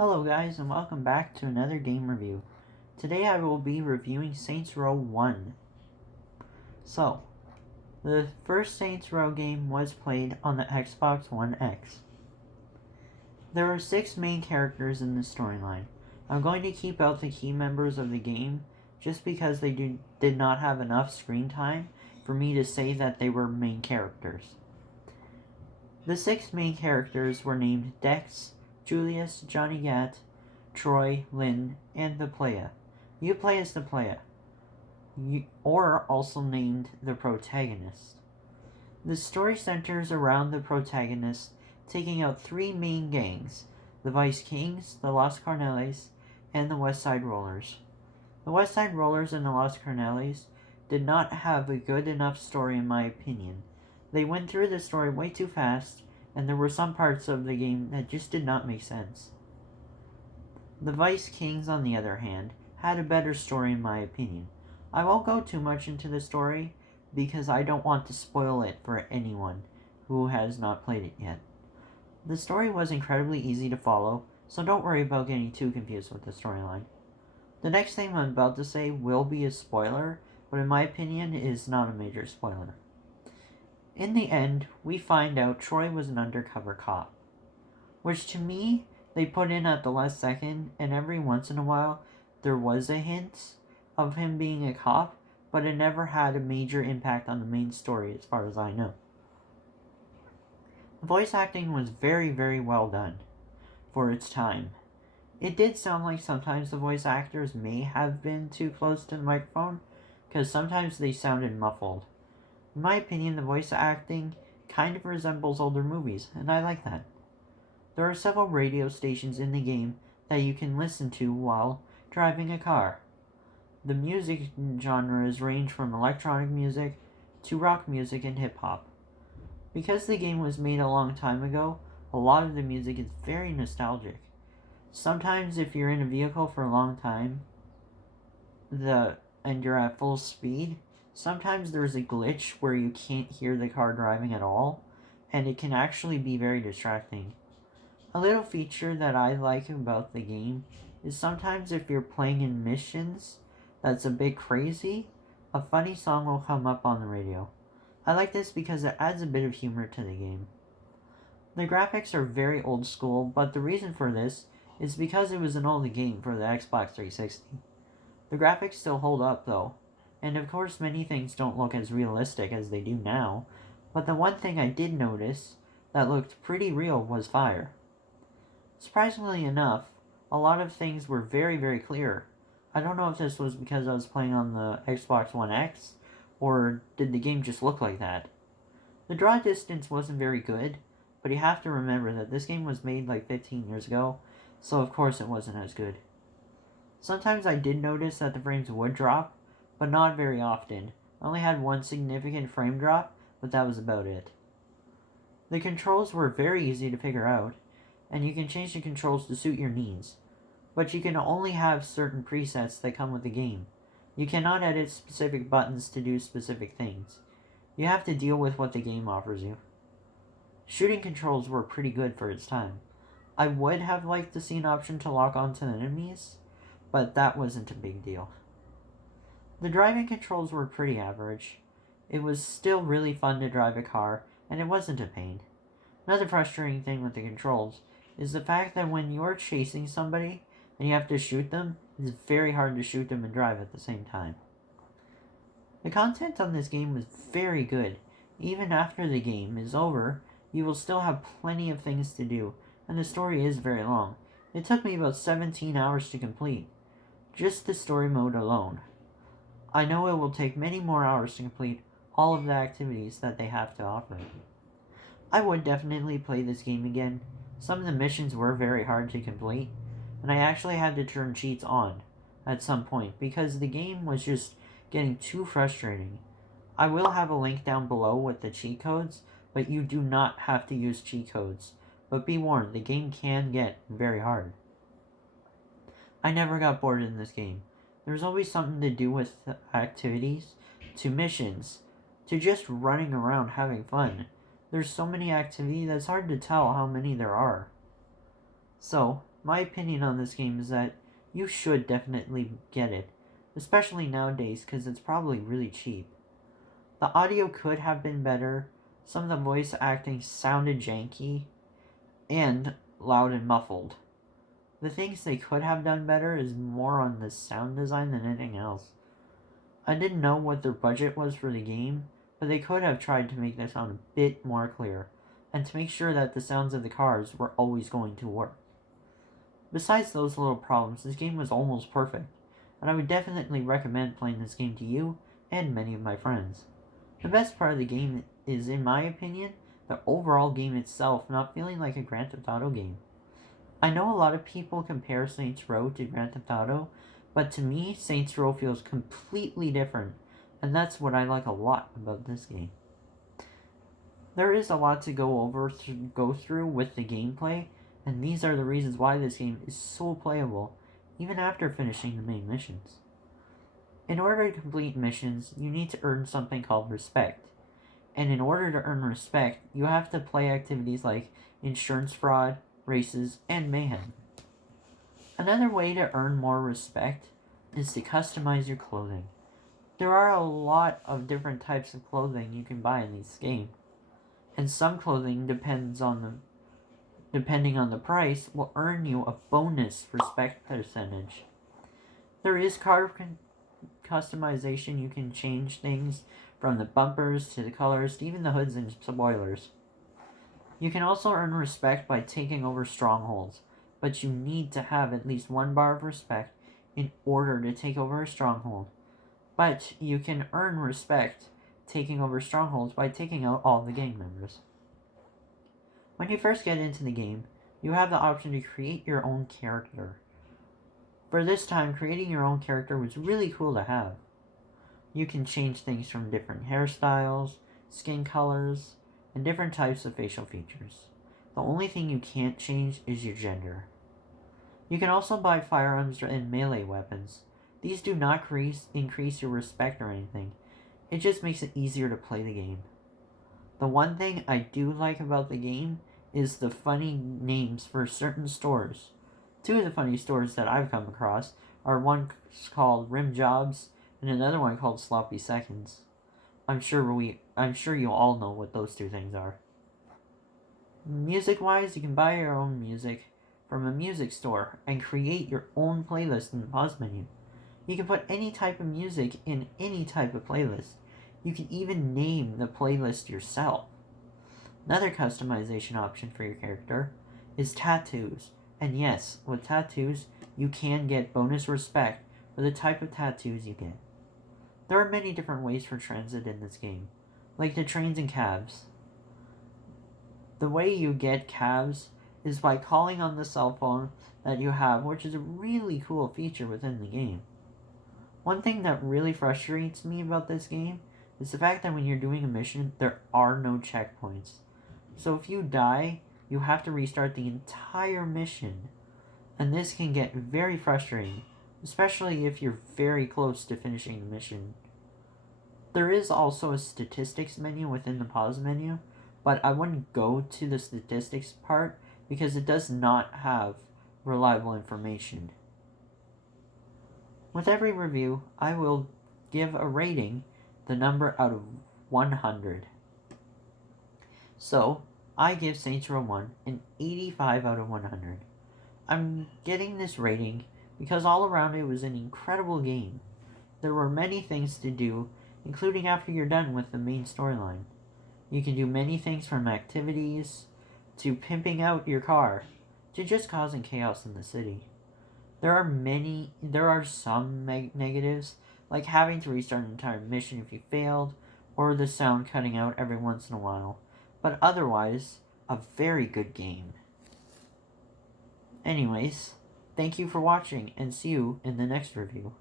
Hello guys and welcome back to another game review. Today I will be reviewing Saints Row 1. So, the first Saints Row game was played on the Xbox One X. There are 6 main characters in the storyline. I'm going to keep out the key members of the game just because they did not have enough screen time for me to say that they were main characters. The 6 main characters were named Dex, Julius, Johnny Gat, Troy, Lynn, and the Playa. You play as the Playa, or also named the protagonist. The story centers around the protagonist taking out 3 main gangs, the Vice Kings, the Los Carneles, and the West Side Rollers. The West Side Rollers and the Los Carneles did not have a good enough story in my opinion. They went through the story way too fast, and there were some parts of the game that just did not make sense. The Vice Kings, on the other hand, had a better story in my opinion. I won't go too much into the story because I don't want to spoil it for anyone who has not played it yet. The story was incredibly easy to follow, so don't worry about getting too confused with the storyline. The next thing I'm about to say will be a spoiler, but in my opinion is not a major spoiler. In the end, we find out Troy was an undercover cop, which to me, they put in at the last second, and every once in a while, there was a hint of him being a cop, but it never had a major impact on the main story as far as I know. The voice acting was very, very well done for its time. It did sound like sometimes the voice actors may have been too close to the microphone, because sometimes they sounded muffled. In my opinion, the voice acting kind of resembles older movies, and I like that. There are several radio stations in the game that you can listen to while driving a car. The music genres range from electronic music to rock music and hip-hop. Because the game was made a long time ago, a lot of the music is very nostalgic. Sometimes if you're in a vehicle for a long time and you're at full speed, sometimes there's a glitch where you can't hear the car driving at all, and it can actually be very distracting. A little feature that I like about the game is sometimes if you're playing in missions that's a bit crazy, a funny song will come up on the radio. I like this because it adds a bit of humor to the game. The graphics are very old school, but the reason for this is because it was an old game for the Xbox 360. The graphics still hold up though, and of course many things don't look as realistic as they do now, but the one thing I did notice that looked pretty real was fire. Surprisingly enough, a lot of things were very, very clear. I don't know if this was because I was playing on the Xbox One X, or did the game just look like that. The draw distance wasn't very good, but you have to remember that this game was made like 15 years ago, so of course it wasn't as good. Sometimes I did notice that the frames would drop, but not very often. I only had one significant frame drop, but that was about it. The controls were very easy to figure out, and you can change the controls to suit your needs, but you can only have certain presets that come with the game. You cannot edit specific buttons to do specific things. You have to deal with what the game offers you. Shooting controls were pretty good for its time. I would have liked to see an option to lock onto the enemies, but that wasn't a big deal. The driving controls were pretty average. It was still really fun to drive a car, and it wasn't a pain. Another frustrating thing with the controls is the fact that when you're chasing somebody and you have to shoot them, it's very hard to shoot them and drive at the same time. The content on this game was very good. Even after the game is over, you will still have plenty of things to do, and the story is very long. It took me about 17 hours to complete, just the story mode alone. I know it will take many more hours to complete all of the activities that they have to offer. I would definitely play this game again. Some of the missions were very hard to complete, and I actually had to turn cheats on at some point because the game was just getting too frustrating. I will have a link down below with the cheat codes, but you do not have to use cheat codes. But be warned, the game can get very hard. I never got bored in this game. There's always something to do with activities, to missions, to just running around having fun. There's so many activities that's hard to tell how many there are. So, My opinion on this game is that you should definitely get it, especially nowadays because it's probably really cheap. The audio could have been better, some of the voice acting sounded janky, and loud and muffled. The things they could have done better is more on the sound design than anything else. I didn't know what their budget was for the game, but they could have tried to make the sound a bit more clear, and to make sure that the sounds of the cars were always going to work. Besides those little problems, this game was almost perfect, and I would definitely recommend playing this game to you and many of my friends. The best part of the game is, in my opinion, the overall game itself not feeling like a Grand Theft Auto game. I know a lot of people compare Saints Row to Grand Theft Auto, but to me, Saints Row feels completely different, and that's what I like a lot about this game. There is a lot to go through with the gameplay, and these are the reasons why this game is so playable, even after finishing the main missions. In order to complete missions, you need to earn something called respect. And in order to earn respect, you have to play activities like insurance fraud, races, and mayhem. Another way to earn more respect is to customize your clothing. There are a lot of different types of clothing you can buy in this game, and some clothing depending on the price will earn you a bonus respect percentage. There is car customization. You can change things from the bumpers to the colors to even the hoods and spoilers. You can also earn respect by taking over strongholds, but you need to have at least 1 bar of respect in order to take over a stronghold. But you can earn respect taking over strongholds by taking out all the gang members. When you first get into the game, you have the option to create your own character. For this time, creating your own character was really cool to have. You can change things from different hairstyles, skin colors, and different types of facial features. The only thing you can't change is your gender. You can also buy firearms and melee weapons. These do not increase your respect or anything. It just makes it easier to play the game. The one thing I do like about the game is the funny names for certain stores. 2 of the funny stores that I've come across are one called Rim Jobs and another one called Sloppy Seconds. I'm sure you all know what those 2 things are. Music-wise, you can buy your own music from a music store and create your own playlist in the pause menu. You can put any type of music in any type of playlist. You can even name the playlist yourself. Another customization option for your character is tattoos. And yes, with tattoos, you can get bonus respect for the type of tattoos you get. There are many different ways for transit in this game, like the trains and cabs. The way you get cabs is by calling on the cell phone that you have, which is a really cool feature within the game. One thing that really frustrates me about this game is the fact that when you're doing a mission, there are no checkpoints. So if you die, you have to restart the entire mission. And this can get very frustrating, especially if you're very close to finishing the mission. There is also a statistics menu within the pause menu, but I wouldn't go to the statistics part because it does not have reliable information. With every review, I will give a rating, the number out of 100. So, I give Saints Row 1 an 85 out of 100. I'm getting this rating because all around it was an incredible game. There were many things to do, including after you're done with the main storyline. You can do many things from activities, to pimping out your car, to just causing chaos in the city. There are some negatives, like having to restart an entire mission if you failed, or the sound cutting out every once in a while, but otherwise, a very good game. Anyways, thank you for watching, and see you in the next review.